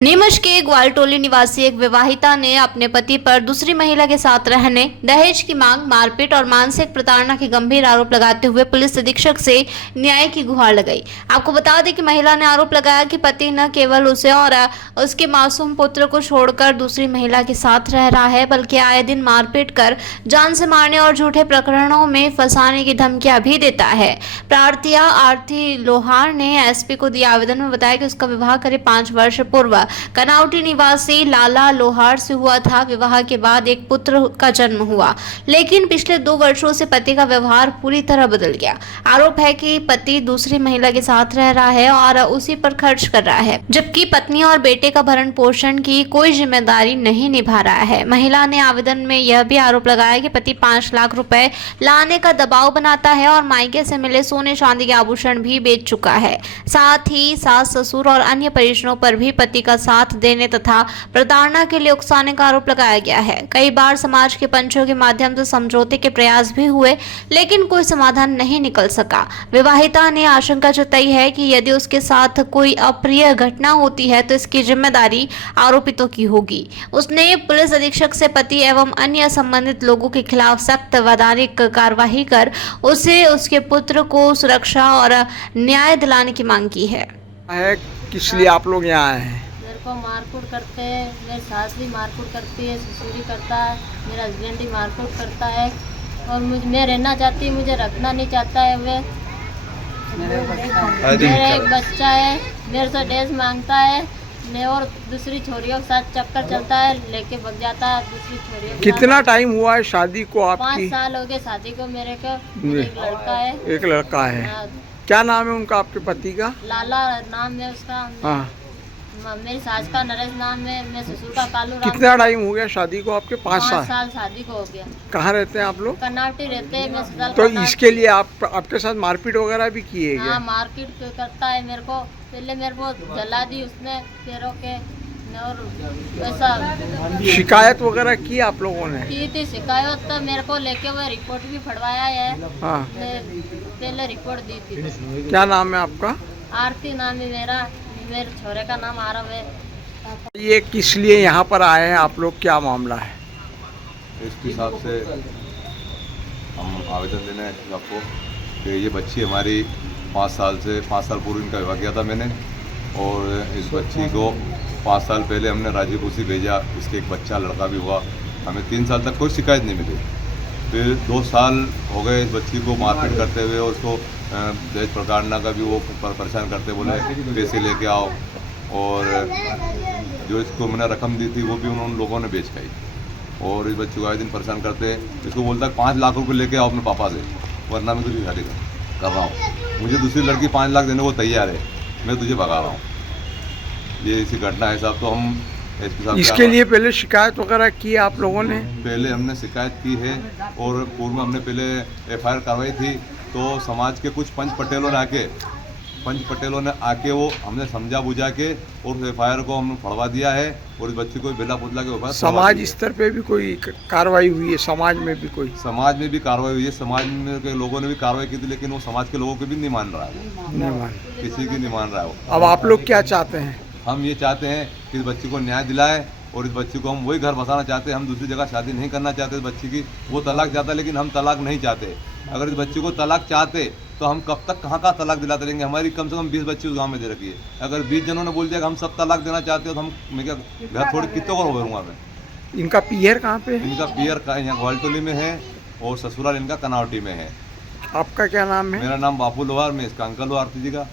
नीमच के ग्वालटोली निवासी एक विवाहिता ने अपने पति पर दूसरी महिला के साथ रहने, दहेज की मांग, मारपीट और मानसिक प्रताड़ना के गंभीर आरोप लगाते हुए पुलिस अधीक्षक से न्याय की गुहार लगाई। आपको बता दें कि महिला ने आरोप लगाया कि पति न केवल उसे और उसके मासूम पुत्र को छोड़कर दूसरी महिला के साथ रह रहा है, बल्कि आए दिन मारपीट कर जान से मारने और झूठे प्रकरणों में फंसाने की धमकियां भी देता है। प्रार्थिया आरती लोहार ने एसपी को दिए आवेदन में बताया कि उसका विवाह करीब 5 वर्ष पूर्व कनावटी निवासी लाला लोहार से हुआ था। विवाह के बाद एक पुत्र का जन्म हुआ, लेकिन पिछले 2 वर्षों से पति का व्यवहार पूरी तरह बदल गया। आरोप है कि पति दूसरी महिला के साथ रह रहा है और उसी पर खर्च कर रहा है, जबकि पत्नी और बेटे का भरण पोषण की कोई जिम्मेदारी नहीं निभा रहा है। महिला ने आवेदन में यह भी आरोप लगाया कि पति 5 लाख रुपए लाने का दबाव बनाता है और मायके से मिले सोने चांदी के आभूषण भी बेच चुका है। साथ ही सास ससुर और अन्य परिजनों पर भी पति का साथ देने तथा प्रताड़ना के लिए उकसाने का आरोप लगाया गया है। कई बार समाज के पंचों के माध्यम से समझौते के प्रयास भी हुए, लेकिन कोई समाधान नहीं निकल सका। विवाहिता ने आशंका जताई है कि यदि उसके साथ कोई अप्रिय घटना होती है तो इसकी जिम्मेदारी आरोपितों की होगी। उसने पुलिस अधीक्षक से पति एवं अन्य संबंधित लोगों के खिलाफ सख्त वैधानिक कार्रवाई कर उसे, उसके पुत्र को सुरक्षा और न्याय दिलाने की मांग की है। किस लिए आप लोग यहाँ आए हैं? मेरे को मारकूट करते हैं, मेरी सास भी मारकूट करती है, ससुरी करता है, मेरा हस्बैंड भी मारकूट करता है और मैं रहना चाहती हूँ, मुझे रखना नहीं चाहता है। मेरा एक बच्चा है, मेरे से डेज मांगता है, मैं और दूसरी छोरियों के साथ चक्कर चलता है, लेके भग जाता है दूसरी छोरियों। कितना टाइम हुआ है शादी को आपकी? 5 साल हो गए शादी को मेरे को। एक लड़का है। एक लड़का है। क्या नाम है उनका, आपके पति का? लाला नाम है उसका। हाँ। मेरी सास का नरेश नाम है, मेरे ससुर का कालू राम। कितना टाइम हो गया शादी को आपके? 5 साल। 5 साल शादी को हो गया। कहाँ रहते हैं आप लोग? कर्नावटी रहते हैं। मैं तो इसके लिए आपके साथ मारपीट वगैरह भी किए गए? हाँ, मारपीट करता है मेरे को। पहले मेरे को जला दी उसने पैरों के, और वैसा शिकायत वगैरह की आप लोगों ने? की थी शिकायत, तो मेरे को लेके वो रिपोर्ट भी फटवाया है। हाँ। पहले रिपोर्ट दी थी। क्या नाम है आपका? आरती नाम है मेरा, मेरे छोरे का नाम आरव है। ये किस लिए यहाँ पर आए हैं आप लोग, क्या मामला है? इसके हिसाब से हम आवेदन देने हैं आपको कि ये बच्ची हमारी 5 साल पूर्व इनका विवाह किया था मैंने, और इस बच्ची को 5 साल पहले हमने राजीपुर से भेजा। इसके एक बच्चा लड़का भी हुआ। हमें 3 साल तक कोई शिकायत नहीं मिली। फिर 2 साल हो गए इस बच्ची को मारपीट करते हुए, और उसको दहेज प्रताड़ना का भी वो परेशान करते, बोले पैसे लेके आओ, और जो इसको मैंने रकम दी थी वो भी उन लोगों ने बेच खाई। और इस बच्चे को आए दिन परेशान करते, इसको बोलता है 5 लाख रुपये लेके आओ अपने पापा से, वरना मैं तुझे शादी कर रहा हूँ। मुझे दूसरी लड़की 5 लाख देने को तैयार है, मैं तुझे भगा रहा हूँ। ये ऐसी घटना है साहब। तो हम इसके लिए पहले शिकायत वगैरह की आप लोगों ने? पहले हमने शिकायत की है, और पूर्व में हमने पहले FIR करवाई थी। तो समाज के कुछ पंच पटेलों ने आके वो हमने समझा बुझा के, और FIR को हमने फड़वा दिया है, और इस बच्ची को बेला पुतला के ऊपर। समाज स्तर पे भी कोई कार्रवाई हुई है? समाज में भी कोई? समाज में भी कार्रवाई हुई है, समाज में के लोगों ने भी कार्रवाई की थी, लेकिन वो समाज के लोगों को भी नहीं मान रहा है, नहीं मान, किसी की नहीं मान रहा है वो। अब आप लोग क्या चाहते हैं? हम ये चाहते हैं कि इस बच्ची को न्याय दिलाए, और इस बच्ची को हम वही घर बसाना चाहते हैं। हम दूसरी जगह शादी नहीं करना चाहते इस बच्ची की। वो तलाक चाहता है, लेकिन हम तलाक नहीं चाहते। अगर इस बच्ची को तलाक चाहते तो हम कब तक कहाँ का तलाक दिलाते रहेंगे? हमारी कम से कम 20 बच्ची उस गाँव में दे रखी है। अगर 20 जनों ने बोल दिया कि हम सब तलाक देना चाहते हो, तो हम मैं क्या घर छोड़ कितने को भरूँगा मैं? इनका पियर कहाँ पे है? इनका पियर यहाँ ग्वालटोली में है, और ससुराल इनका कनावटी में है। आपका क्या नाम है? मेरा नाम बापू लोहार, मैं इसका अंकल हूँ आरती जी का।